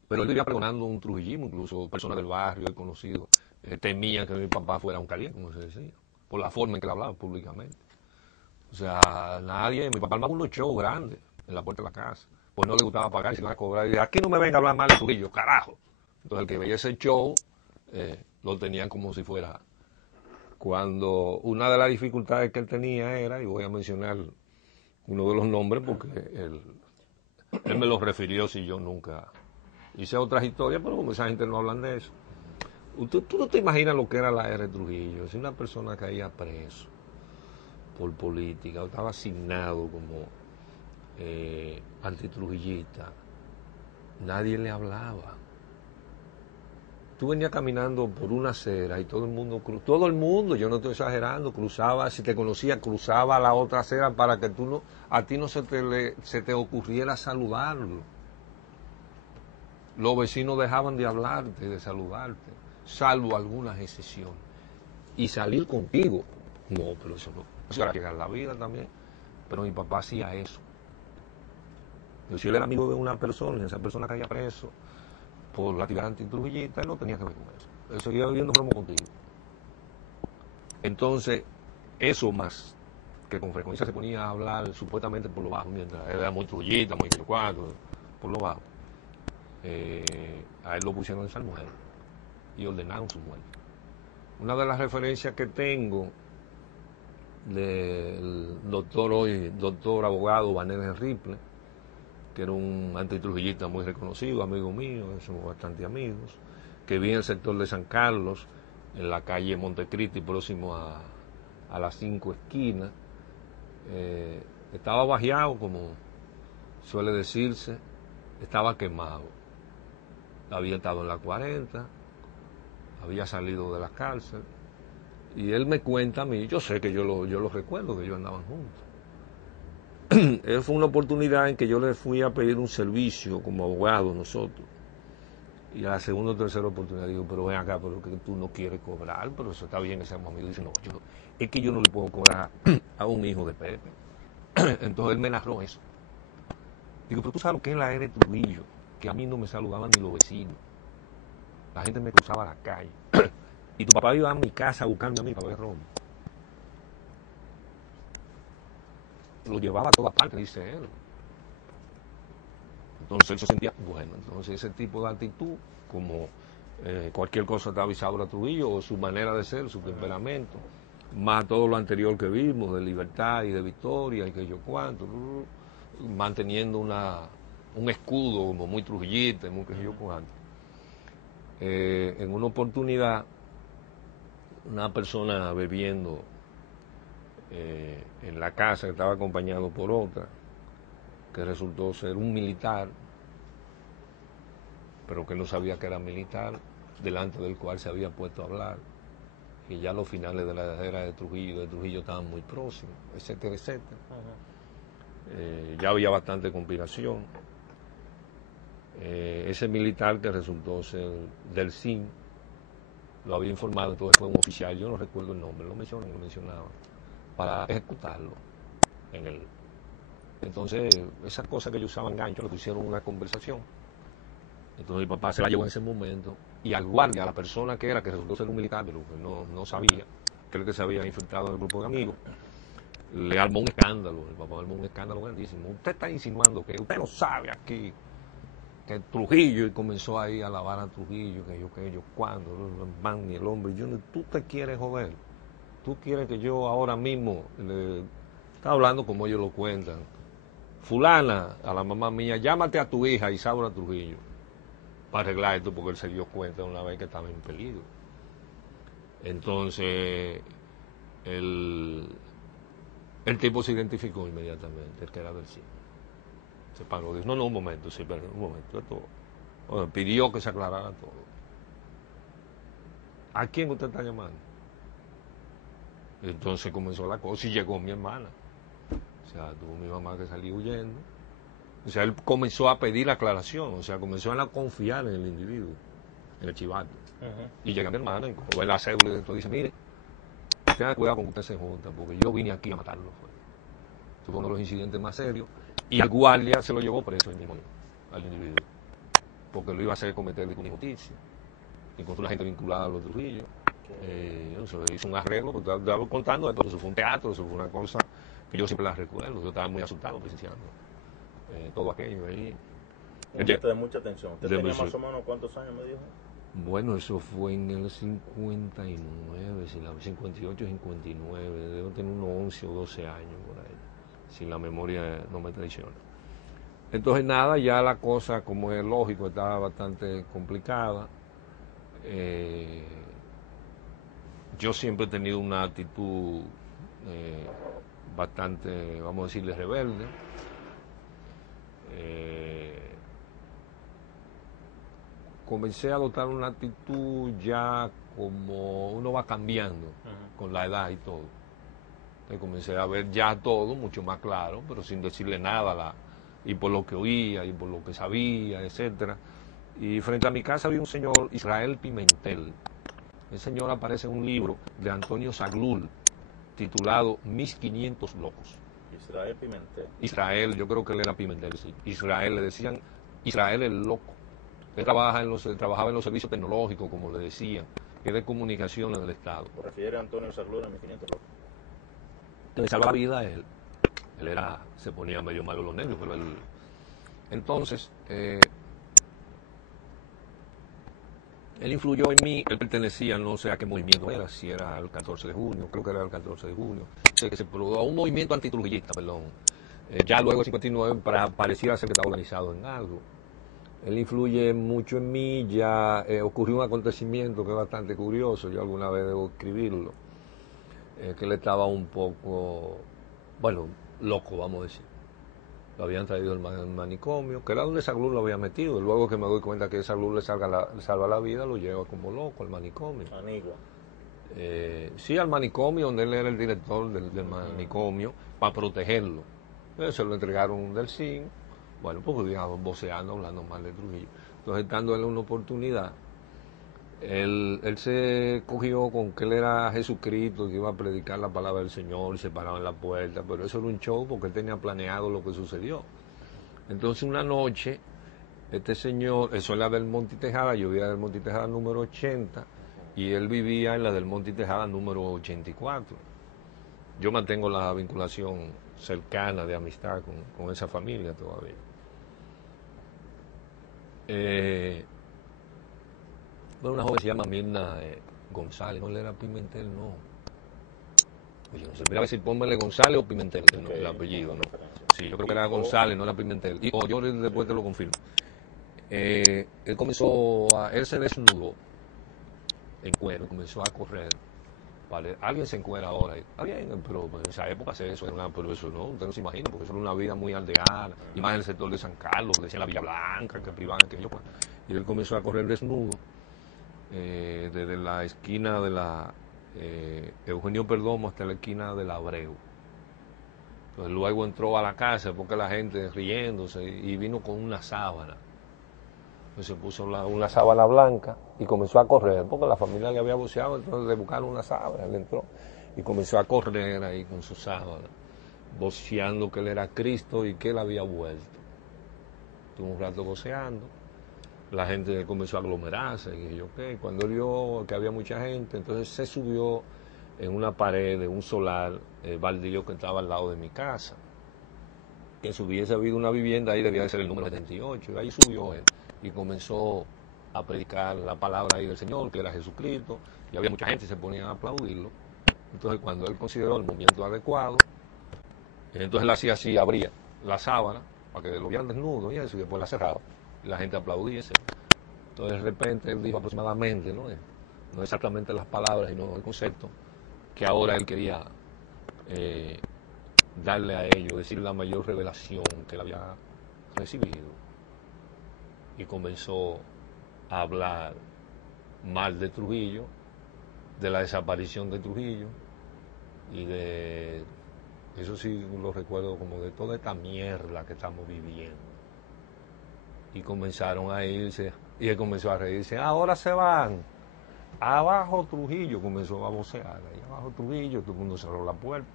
pero él vivía pregonando un trujillismo, incluso personas del barrio, el conocido, temían que mi papá fuera un caliente, como se decía, por la forma en que le hablaba públicamente. O sea, mi papá armaba unos shows grandes en la puerta de la casa. pues no le gustaba pagar y se iban a cobrar. Y dije, aquí no me venga a hablar mal de Trujillo, carajo. Entonces el que veía ese show lo tenían como si fuera. Cuando una de las dificultades que él tenía era, y voy a mencionar uno de los nombres porque él me lo refirió si yo nunca hice otras historias, pero como esa gente no hablan de eso. Tú no te imaginas lo que era la R. Trujillo, si una persona caía preso por política, o estaba asignado como antitrujillista, nadie le hablaba. Tú venías caminando por una acera y todo el mundo, yo no estoy exagerando, cruzaba, si te conocía, cruzaba la otra acera para que a ti no se te ocurriera saludarlo. Los vecinos dejaban de hablarte, de saludarte, salvo algunas excepciones. Y salir contigo, no, pero eso no. Eso era llegar a la vida también. Pero mi papá hacía eso. Si él era amigo de una persona y esa persona caía preso por la actividad antitrujillista, él no tenía que ver con eso. Él seguía viviendo como contigo. Entonces, eso más, que con frecuencia se ponía a hablar supuestamente por lo bajo, mientras él era muy trujillista, muy cuatro, por lo bajo. A él lo pusieron en Salmuel y ordenaron su muerte. Una de las referencias que tengo del doctor abogado Vanel Riple, que era un antitrujillista muy reconocido, amigo mío, somos bastante amigos, que vive en el sector de San Carlos, en la calle Montecristi, próximo a las 5 esquinas. Estaba bajeado, como suele decirse, estaba quemado. Había estado en la 40, había salido de la cárcel, y él me cuenta a mí, yo sé que yo lo recuerdo, que ellos andaban juntos. Fue una oportunidad en que yo le fui a pedir un servicio como abogado nosotros. Y a la segunda o tercera oportunidad digo, pero ven acá, pero que tú no quieres cobrar, pero eso está bien que seamos amigos. Dice, no, es que yo no le puedo cobrar a un hijo de Pepe. Entonces él me narró eso. Digo, pero tú sabes lo que es la R. Trujillo, que a mí no me saludaban ni los vecinos. La gente me cruzaba a la calle. Y tu papá iba a mi casa buscando a mí para ver romo. Lo llevaba a todas partes, dice él. Entonces él se sentía, bueno, entonces ese tipo de actitud, como cualquier cosa está avisado a Trujillo, o su manera de ser, su temperamento, más todo lo anterior que vimos, de libertad y de victoria, y que yo cuánto, manteniendo un escudo como muy trujillista, muy que yo cuánto. En una oportunidad, una persona bebiendo en la casa, que estaba acompañado por otra, que resultó ser un militar, pero que no sabía que era militar, delante del cual se había puesto a hablar, que ya los finales de la era de Trujillo estaban muy próximos, etcétera, etcétera. Ya había bastante conspiración. Ese militar que resultó ser del CIN, lo había informado, entonces fue un oficial, yo no recuerdo el nombre, lo mencionaba, para ejecutarlo en el... Entonces, esas cosas que ellos usaban gancho, le pusieron una conversación. Entonces mi papá se la llevó en ese momento, y al guardia, a la persona que resultó ser un militar, pero que no sabía, que el que se había infiltrado en el grupo de amigos, le armó un escándalo. El papá armó un escándalo grandísimo. Usted está insinuando que usted no sabe aquí que Trujillo, y comenzó ahí a alabar a Trujillo, que yo, cuando, el man y el hombre, tú te quieres joder, tú quieres que yo ahora mismo, está hablando como ellos lo cuentan, fulana, a la mamá mía, llámate a tu hija Isaura Trujillo, para arreglar esto, porque él se dio cuenta una vez que estaba en peligro. Entonces, el tipo se identificó inmediatamente, el que era del cine. Se paró, dijo, no, un momento, sí, pero un momento, esto, bueno, pidió que se aclarara todo. ¿A quién usted está llamando? Entonces comenzó la cosa y llegó mi hermana. O sea, tuvo mi mamá que salió huyendo. O sea, él comenzó a pedir aclaración, o sea, comenzó a confiar en el individuo, en el chivato. Y llega mi hermana y como ve la cédula y entonces dice, mire, tenga cuidado con que usted se junta, porque yo vine aquí a matarlo. Fue uno de los incidentes más serios. Y al guardia se lo llevó preso el mismo día, al individuo, porque lo iba a hacer cometer una injusticia. Encontró una gente vinculada a los Trujillo. Se hizo un arreglo, porque estaba contando, pero eso fue un teatro, eso fue una cosa que yo siempre la recuerdo. Yo estaba muy asustado presenciando. todo aquello ahí. Un ambiente de mucha tensión. ¿Usted de tenía mucho- más o menos cuántos años, me dijo? Bueno, eso fue en el 59, 58, 59, debo tener unos 11 o 12 años por ahí, si la memoria no me traiciona. Entonces nada, ya la cosa, como es lógico, estaba bastante complicada. Yo siempre he tenido una actitud bastante, vamos a decirle, rebelde. Comencé a adoptar una actitud ya como uno va cambiando con la edad y todo. Entonces comencé a ver ya todo mucho más claro, pero sin decirle nada, y por lo que oía y por lo que sabía, etcétera. Y frente a mi casa había un señor, Israel Pimentel. El señor aparece en un libro de Antonio Zaglul, titulado Mis 500 locos. Israel Pimentel. Israel, yo creo que él era Pimentel, sí. Israel, le decían Israel el loco. Él trabajaba en los servicios tecnológicos, como le decían, que es de comunicaciones del Estado. ¿Se refiere a Antonio Zaglura en 1500 locos? Le salvaba la vida a él. Se ponía medio malo los nervios, pero él... Entonces, él influyó en mí, él pertenecía, no sé a qué movimiento era, si era el 14 de junio, creo que era el 14 de junio, que se produjo un movimiento antitrujillista, perdón. Ya luego el 59 pareciera ser que estaba organizado en algo. Él influye mucho en mí, ya ocurrió un acontecimiento que es bastante curioso, yo alguna vez debo escribirlo, que él estaba un poco, bueno, loco, vamos a decir. Lo habían traído al manicomio, que era donde Zaglul lo había metido. Luego que me doy cuenta que Zaglul le salva la vida, lo lleva como loco al manicomio. Anigua. Sí, al manicomio, donde él era el director del manicomio, para protegerlo. Entonces se lo entregaron del CIN, bueno, pues digamos, voceando, hablando mal de Trujillo. Entonces, dándole una oportunidad, él se cogió con que él era Jesucristo, que iba a predicar la palabra del Señor y se paraba en la puerta, pero eso era un show porque él tenía planeado lo que sucedió. Entonces una noche, este señor, eso era del Monte Tejada, yo vivía del Monte Tejada número 80 y él vivía en la del Monte Tejada número 84. Yo mantengo la vinculación cercana de amistad con esa familia todavía. Bueno, una joven se llama Mirna González, no le era Pimentel, no. Oye, no sé, mira a ver si pónmele González o Pimentel, el apellido, ¿no? Sí, yo creo que era González, no era Pimentel. Yo después te lo confirmo. Él él se desnudó en cuero, comenzó a correr. Vale, alguien se encuera ahora, está bien, pero en esa época eso era pero eso no, usted no se imagina, porque eso era una vida muy aldeana, y más en el sector de San Carlos, que decían la Villa Blanca, que privaban, que yo, pues. Y él comenzó a correr desnudo, desde la esquina de la Eugenio Perdomo hasta la esquina de la Abreu. Entonces luego entró a la casa porque la gente riéndose y vino con una sábana. Entonces se puso una sábana blanca y comenzó a correr, porque la familia le había boceado, entonces le buscaron una sábana, él entró y comenzó a correr ahí con su sábana, voceando que él era Cristo y que él había vuelto. Estuvo un rato voceando, la gente comenzó a aglomerarse, y yo qué, cuando él vio que había mucha gente, entonces se subió en una pared de un solar baldío que estaba al lado de mi casa. Que si hubiese habido una vivienda ahí debía de ser el número 78, y ahí subió él y comenzó a predicar la palabra ahí del Señor, que era Jesucristo, y había mucha gente y se ponían a aplaudirlo. Entonces cuando él consideró el momento adecuado, entonces él hacía así, abría la sábana para que lo vieran desnudo y eso, y después la cerraba, y la gente aplaudía. Entonces de repente él dijo aproximadamente, no exactamente las palabras, sino el concepto, que ahora él quería darle a ellos, decir la mayor revelación que él había recibido. Y comenzó a hablar mal de Trujillo, de la desaparición de Trujillo y de, eso sí lo recuerdo, como de toda esta mierda que estamos viviendo. Y comenzaron a irse, y él comenzó a reírse, ahora se van, abajo Trujillo, comenzó a vocear, ahí abajo Trujillo, todo el mundo cerró la puerta,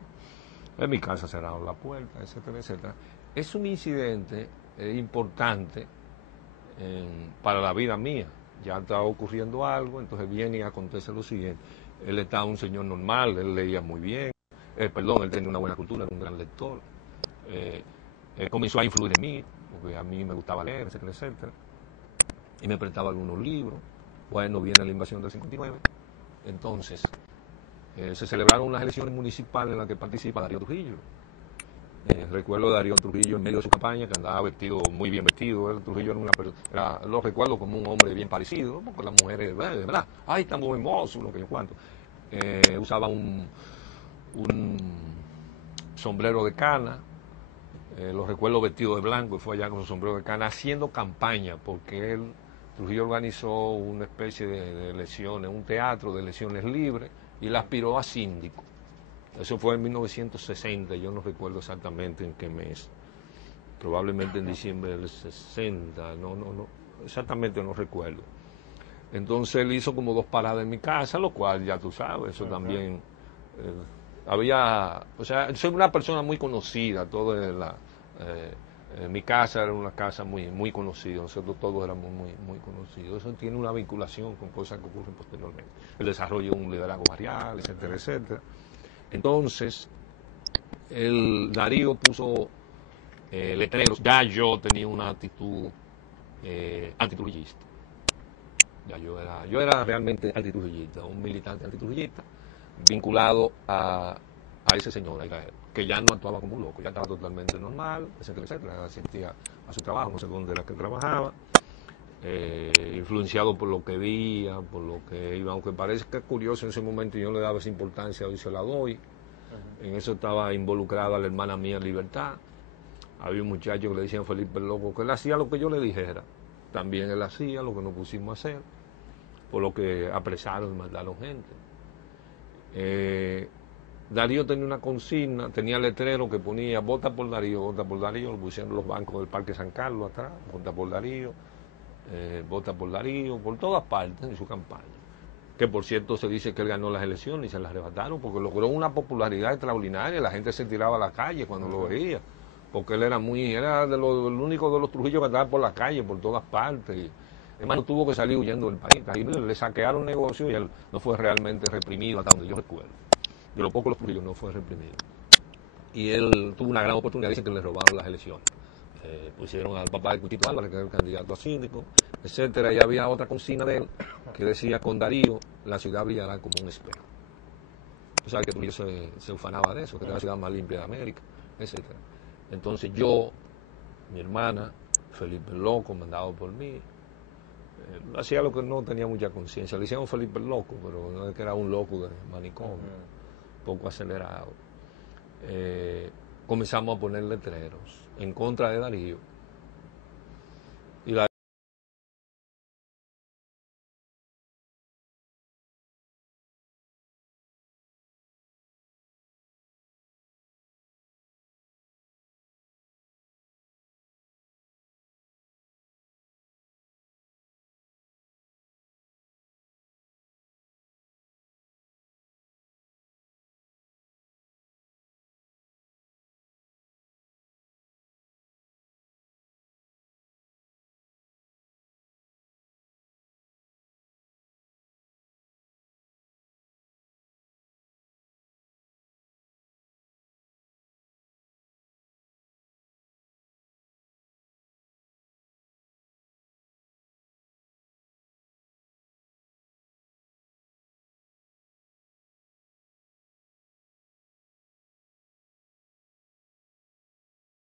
en mi casa cerraron la puerta, etcétera, etcétera. Es un incidente importante para la vida mía. Ya estaba ocurriendo algo, entonces viene y acontece lo siguiente. Él estaba un señor normal, él leía muy bien, él tenía una buena cultura, era un gran lector. comenzó a influir en mí, porque a mí me gustaba leer, etcétera, etcétera, y me prestaba algunos libros. Bueno, viene la invasión del 59, entonces se celebraron unas elecciones municipales en las que participa Darío Trujillo. Recuerdo a Darío Trujillo en medio de su campaña, que andaba vestido, muy bien vestido. Trujillo lo recuerdo como un hombre bien parecido, porque las mujeres, ¿verdad? Ay, tan buen mozo, lo que yo cuento. Usaba un sombrero de cana, lo recuerdo vestido de blanco, y fue allá con su sombrero de cana haciendo campaña, porque Trujillo organizó una especie de elecciones, un teatro de elecciones libres, y la aspiró a síndico. Eso fue en 1960, yo no recuerdo exactamente en qué mes, probablemente en diciembre del 60, no, exactamente no recuerdo. Entonces él hizo como 2 paradas en mi casa, lo cual ya tú sabes, eso también había, o sea, soy una persona muy conocida, mi casa era una casa muy conocida, nosotros todos éramos muy conocidos. Eso tiene una vinculación con cosas que ocurren posteriormente, el desarrollo de un liderazgo barrial, etcétera, etcétera. Entonces, el Darío puso letreros. Ya yo tenía una actitud antitrujillista. Ya yo era realmente antitrujillista, un militante antitrujillista, vinculado a ese señor, que ya no actuaba como un loco, ya estaba totalmente normal, etcétera, etcétera. Asistía a su trabajo, no sé dónde era que trabajaba, influenciado por lo que veía, por lo que iba, aunque parezca curioso en ese momento yo no le daba esa importancia, hoy se la doy. En eso estaba involucrada la hermana mía Libertad. Había un muchacho que le decían Felipe el Loco, que él hacía lo que yo le dijera. También él hacía lo que nos pusimos a hacer, por lo que apresaron y mataron gente. Darío tenía una consigna, tenía letrero que ponía vota por Darío, lo pusieron los bancos del Parque San Carlos atrás, vota por Darío, por todas partes en su campaña. Que por cierto se dice que él ganó las elecciones y se las arrebataron, porque logró una popularidad extraordinaria, la gente se tiraba a la calle cuando lo veía, porque él era el único de los Trujillos que andaba por la calle, por todas partes, y hermano tuvo que salir huyendo del país, ahí le saquearon negocios y él no fue realmente reprimido hasta donde yo recuerdo, de lo poco los Trujillos no fue reprimido, y él tuvo una gran oportunidad, dicen que le robaron las elecciones. Pusieron al papá de Cuchito Álvarez, que era el candidato a síndico, etcétera, y había otra consigna de él que decía: con Darío la ciudad brillará como un espejo. Tú sabes que Trujillo se ufanaba de eso, que era la ciudad más limpia de América, etcétera. Entonces yo, mi hermana, Felipe el Loco, mandado por mí, hacía lo que no tenía mucha conciencia. Le decíamos Felipe el Loco, pero no es que era un loco de manicomio, poco acelerado. Comenzamos a poner letreros en contra de Darío,